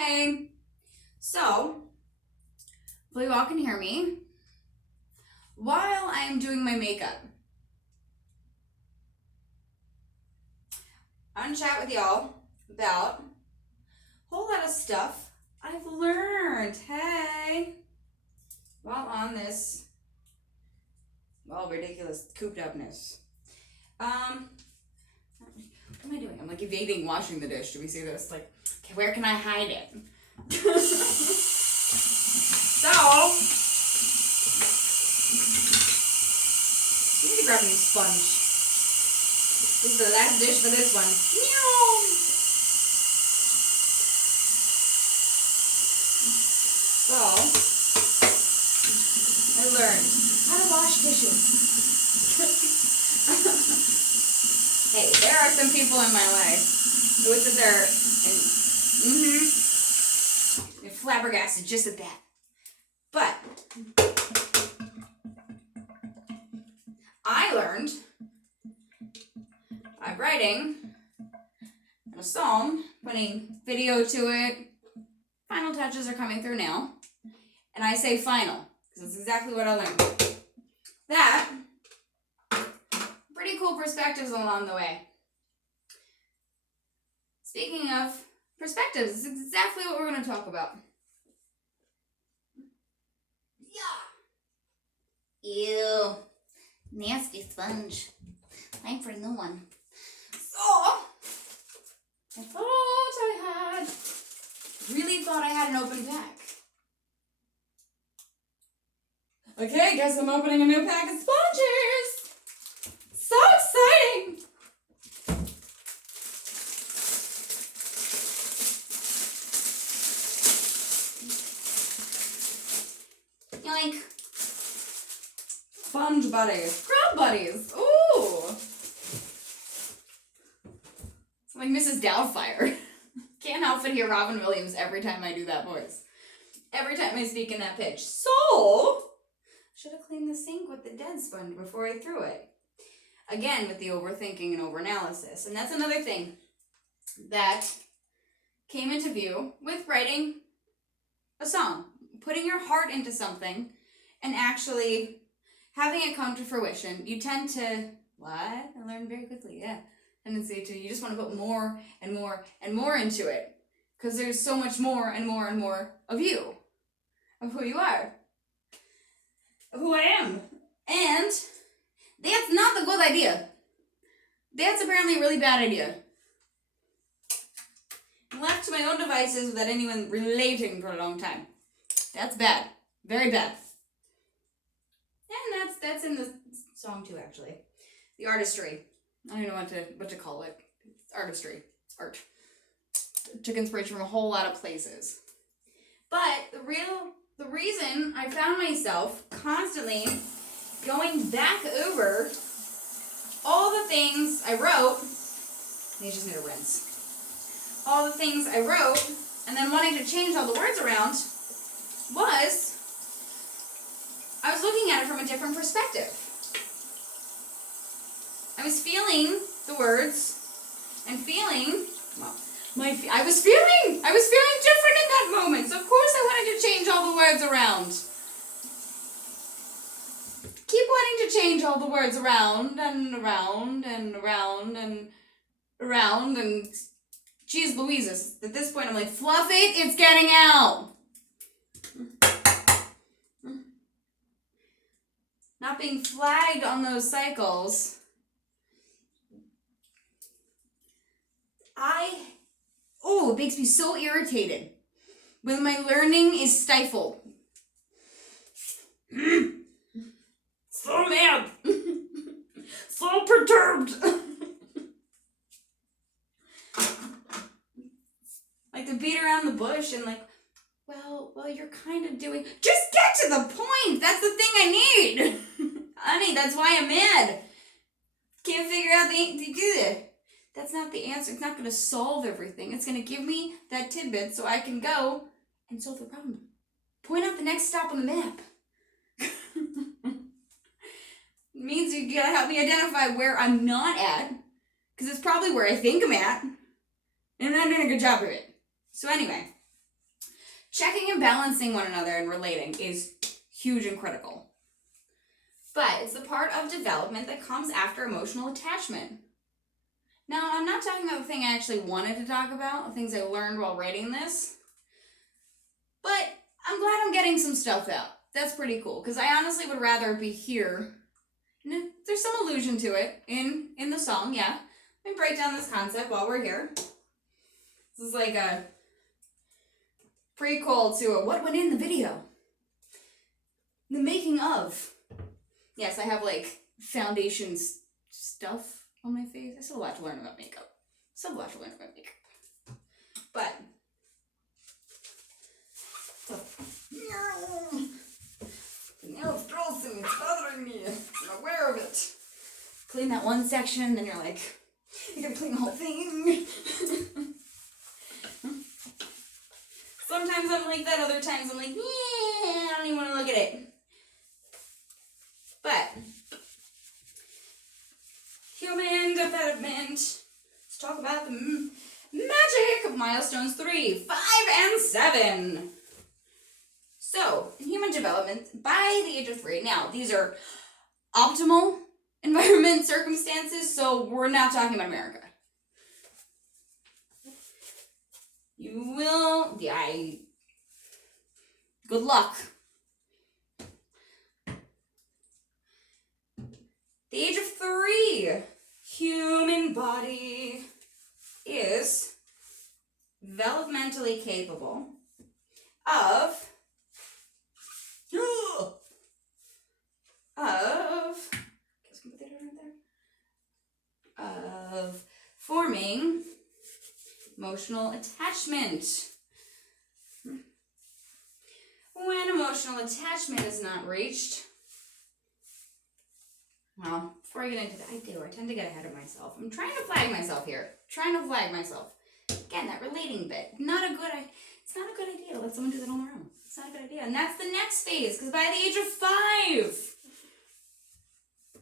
Hey, so hopefully you all can hear me while I am doing my makeup. I want to chat with y'all about a whole lot of stuff I've learned. Hey, while on this, ridiculous cooped upness. What am I doing? I'm like evading washing the dish. Do we see this? Like, okay, where can I hide it? So, I need to grab a new sponge. This is the last dish for this one. So, I learned how to wash dishes. Hey, there are some people in my life who would sit there and they're flabbergasted just at that. But I learned by writing a psalm, putting video to it. Final touches are coming through now. And I say final, because that's exactly what I learned. That, pretty cool perspectives along the way. Speaking of perspectives, this is exactly what we're going to talk about. Yeah. Ew. Nasty sponge. Time for a new one. So, really thought I had an open pack. Okay, guess I'm opening a new pack of sponges. So exciting. Yoink. Sponge buddies. Scrub buddies. Ooh. It's like Mrs. Doubtfire. Can't help but hear Robin Williams every time I do that voice. Every time I speak in that pitch. So, should have cleaned the sink with the dead sponge before I threw it. Again, with the overthinking and overanalysis. And that's another thing that came into view with writing a song. Putting your heart into something and actually having it come to fruition. You tend to, what? I learned very quickly, yeah. Tendency to, you just want to put more and more and more into it. Because there's so much more and more and more of you. Of who you are. Of who I am. And that's not the good idea. That's apparently a really bad idea. I'm left to my own devices without anyone relating for a long time. That's bad. Very bad. And that's in the song too, actually. The artistry. I don't know what to call it. It's artistry. It's art. Took inspiration from a whole lot of places. But the reason I found myself constantly going back over all the things I wrote, they just need a rinse. All the things I wrote, and then wanting to change all the words around, was I was looking at it from a different perspective. I was feeling the words and feeling, I was feeling different in that moment. So of course I wanted to change all the words around. Keep wanting to change all the words around and around and around and around and geez Louises. At this point I'm like, fluff it, it's getting out. Not being flagged on those cycles. It makes me so irritated when my learning is stifled. So mad. So perturbed. Like to beat around the bush and like, well, you're kind of doing... Just get to the point! That's the thing I need! Honey, that's why I'm mad. Can't figure out to do that. That's not the answer. It's not going to solve everything. It's going to give me that tidbit so I can go and solve the problem. Point out the next stop on the map. It means you gotta help me identify where I'm not at, because it's probably where I think I'm at, and I'm not doing a good job of it. So anyway, Checking and balancing one another and relating is huge and critical. But it's the part of development that comes after emotional attachment. Now, I'm not talking about the thing I actually wanted to talk about, the things I learned while writing this. But I'm glad I'm getting some stuff out. That's pretty cool, because I honestly would rather be here. There's some allusion to it in the song, yeah. Let me break down this concept while we're here. This is like a prequel to a what went in the video. The making of. Yes, I have like foundation stuff on my face. I still have to learn about makeup. But now it's gross and it's bothering me. I'm aware of it. Clean that one section, then you're like, you gotta clean the whole thing. Sometimes I'm like that, other times I'm like, yeah, I don't even want to look at it. But human development. Let's talk about the magic of milestones 3, 5, and 7. So, in human development, by the age of 3, now these are optimal environment circumstances, so we're not talking about America. You will, good luck. The age of 3, human body is developmentally capable of forming emotional attachment. When emotional attachment is not reached, well, before I get into that, I tend to get ahead of myself. I'm trying to flag myself here. Again, that relating bit. It's not a good idea to let someone do that on their own. It's not a good idea. And that's the next phase, because by the age of 5.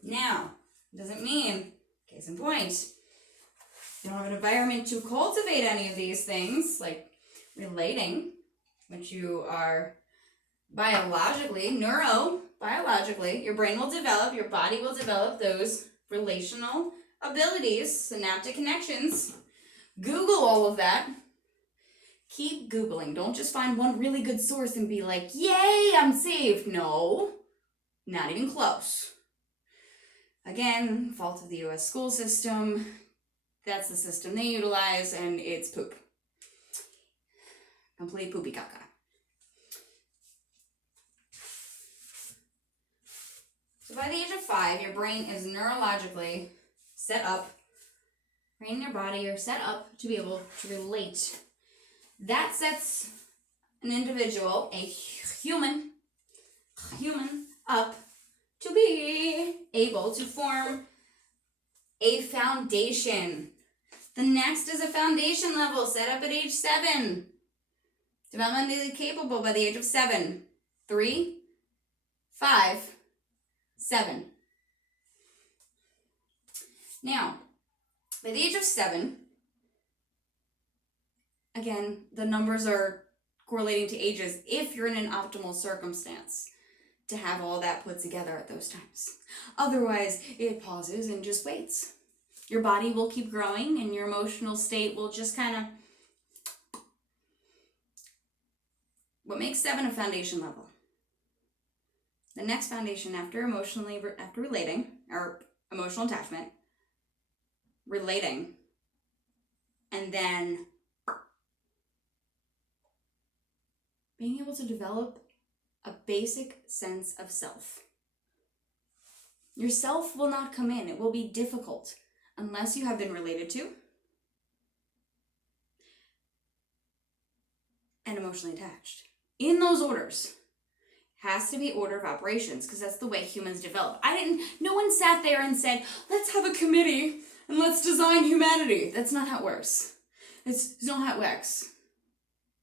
Now, it doesn't mean, case in point, you don't have an environment to cultivate any of these things, like relating, which you are biologically, your brain will develop, your body will develop those relational abilities, synaptic connections. Google all of that. Keep Googling. Don't just find one really good source and be like, yay, I'm saved. No, not even close. Again, fault of the U.S. school system. That's the system they utilize, and it's poop. Complete poopy caca. So by the age of 5, your brain is neurologically set up, brain and your body are set up to be able to relate. That sets an individual, a human up to be able to form a foundation. The next is a foundation level set up at age 7. Developmentally capable by the age of 7. 3, 5, 7. Now, by the age of 7, again, the numbers are correlating to ages if you're in an optimal circumstance to have all that put together at those times. Otherwise, it pauses and just waits. Your body will keep growing and your emotional state will just kind of... What makes 7 a foundation level? The next foundation after relating, or emotional attachment, relating, and then being able to develop a basic sense of self. Your self will not come in. It will be difficult unless you have been related to and emotionally attached. In those orders. Has to be order of operations, because that's the way humans develop. No one sat there and said, let's have a committee and let's design humanity. That's not how it works. It's not how it works.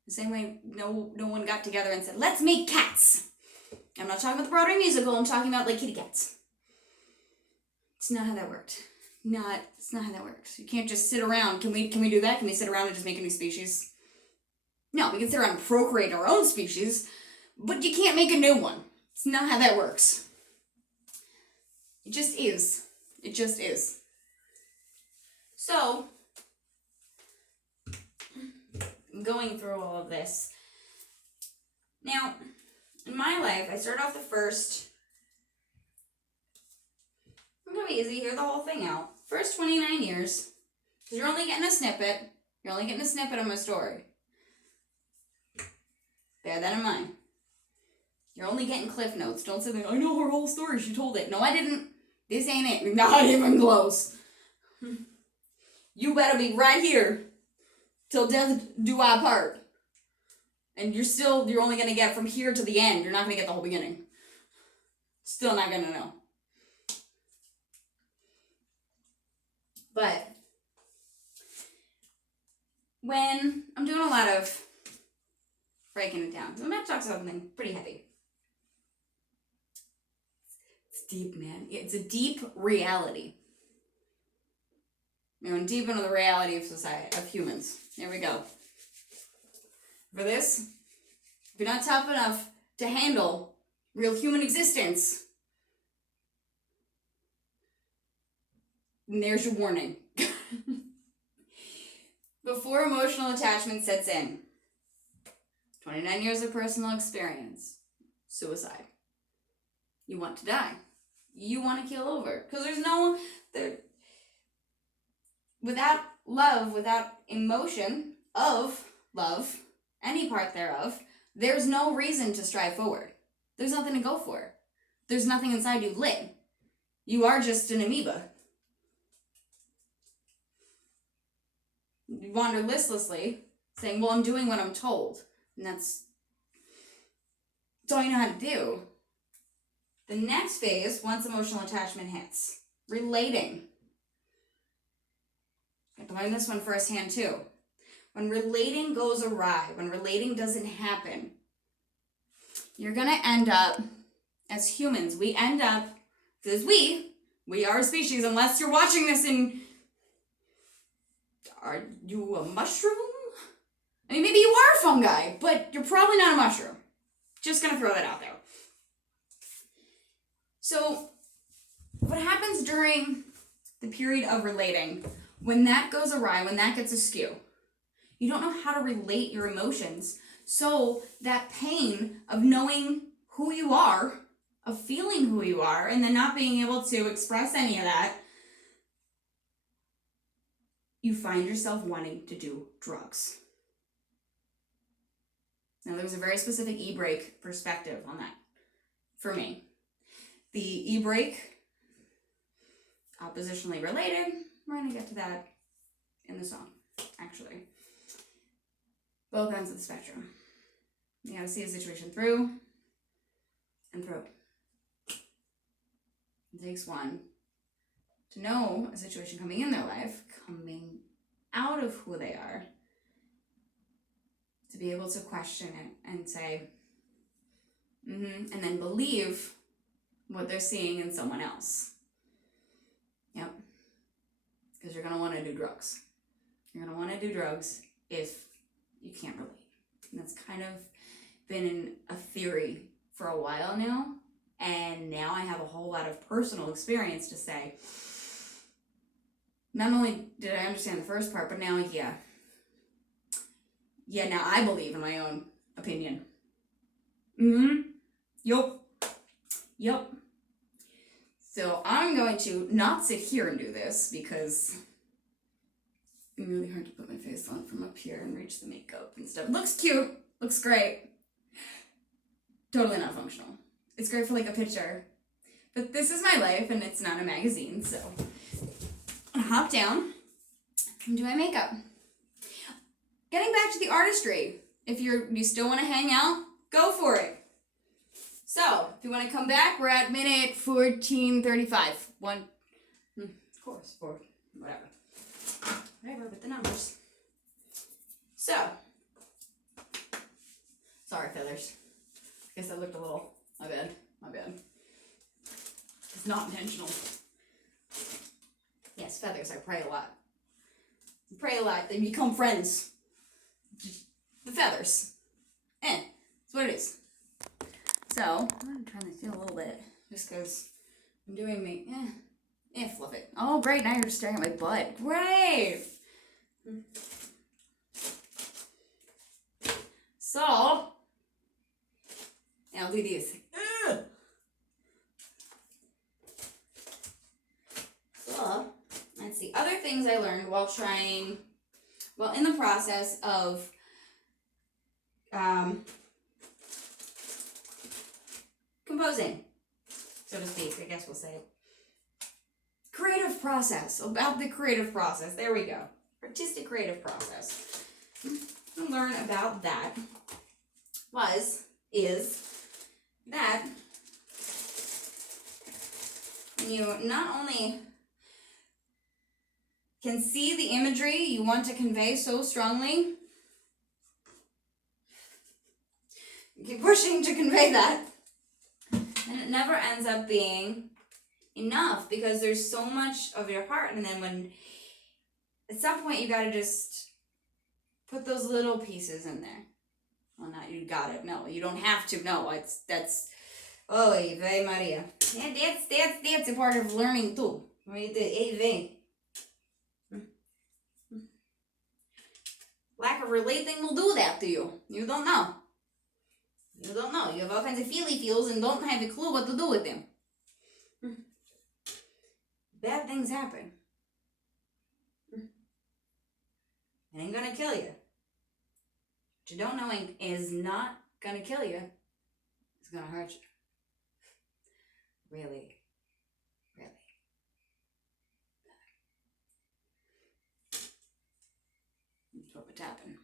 The same way no one got together and said, let's make cats. I'm not talking about the Broadway musical, I'm talking about like kitty cats. It's not how that worked. It's not how that works. You can't just sit around. Can we do that? Can we sit around and just make a new species? No, we can sit around and procreate our own species, but you can't make a new one. It's not how that works. It just is. It just is. So, going through all of this. Now, in my life, I started off the first, I'm going to be easy, hear the whole thing out. First 29 years, because you're only getting a snippet. You're only getting a snippet of my story. Bear that in mind. You're only getting cliff notes. Don't say, I know her whole story, she told it. No, I didn't. This ain't it. Not even close. You better be right here till death do our part. And you're only going to get from here to the end. You're not going to get the whole beginning. Still not going to know. But when I'm doing a lot of breaking it down, I'm about to talk about something pretty heavy. It's deep, man. It's a deep reality. We're going deep into the reality of society, of humans. Here we go. For this, if you're not tough enough to handle real human existence, then there's your warning. Before emotional attachment sets in, 29 years of personal experience, suicide. You want to die. You want to keel over. Because without love, without emotion of love, any part thereof, there's no reason to strive forward. There's nothing to go for. There's nothing inside you lit. You are just an amoeba. You wander listlessly, saying, well, I'm doing what I'm told. And that's all you know how to do. The next phase, once emotional attachment hits, relating. I have to learn this one firsthand too. When relating goes awry, when relating doesn't happen, you're going to end up, as humans, we end up, because we are a species, unless you're watching this in, are you a mushroom? I mean, maybe you are a fungi, but you're probably not a mushroom. Just going to throw that out there. So, what happens during the period of relating, when that goes awry, when that gets askew, you don't know how to relate your emotions. So that pain of knowing who you are, of feeling who you are, and then not being able to express any of that, you find yourself wanting to do drugs. Now, there's a very specific e-break perspective on that for me. The e-break, oppositionally related, we're going to get to that in the song, actually. Both ends of the spectrum. You gotta see a situation through and through. It takes one to know a situation coming in their life, coming out of who they are, to be able to question it and say, and then believe what they're seeing in someone else. Yep. Because you're gonna want to do drugs. You're gonna want to do drugs if you can't relate. And that's kind of been in a theory for a while now, and now I have a whole lot of personal experience to say, not only did I understand the first part, but now, now I believe in my own opinion. Yup. So I'm going to not sit here and do this, because it's really hard to put my face on from up here and reach the makeup and stuff. Looks cute. Looks great. Totally not functional. It's great for like a picture. But this is my life and it's not a magazine, so I'm gonna hop down and do my makeup. Getting back to the artistry. If you still want to hang out, go for it. So, if you want to come back, we're at minute 14:35. Of course, whatever with the numbers. So, sorry, feathers. I guess I looked a little, my bad. It's not intentional. Yes, feathers, I pray a lot. They become friends. the feathers. That's what it is. So, I'm going to turn this in a little bit, just because I'm doing me, fluff it. Oh, great, now you're staring at my butt. Great! So, I'll do this. So, let's see. Other things I learned while in the process of composing, so to speak, I guess we'll say. Creative process. About the creative process. There we go. Artistic creative process. To learn about that is that you not only can see the imagery you want to convey so strongly, you keep pushing to convey that, and it never ends up being enough because there's so much of your heart, and then when at some point you gotta just put those little pieces in there. Well, not you got it. No, you don't have to. No, that's Oy vey Maria. Yeah, that's a part of learning too. Right? Lack of relating will do that to you. You don't know. You don't know. You have all kinds of feely feels and don't have a clue what to do with them. Bad things happen. It ain't gonna kill you. What you don't know is not gonna kill you. It's gonna hurt you. Really, really. That's what would happen.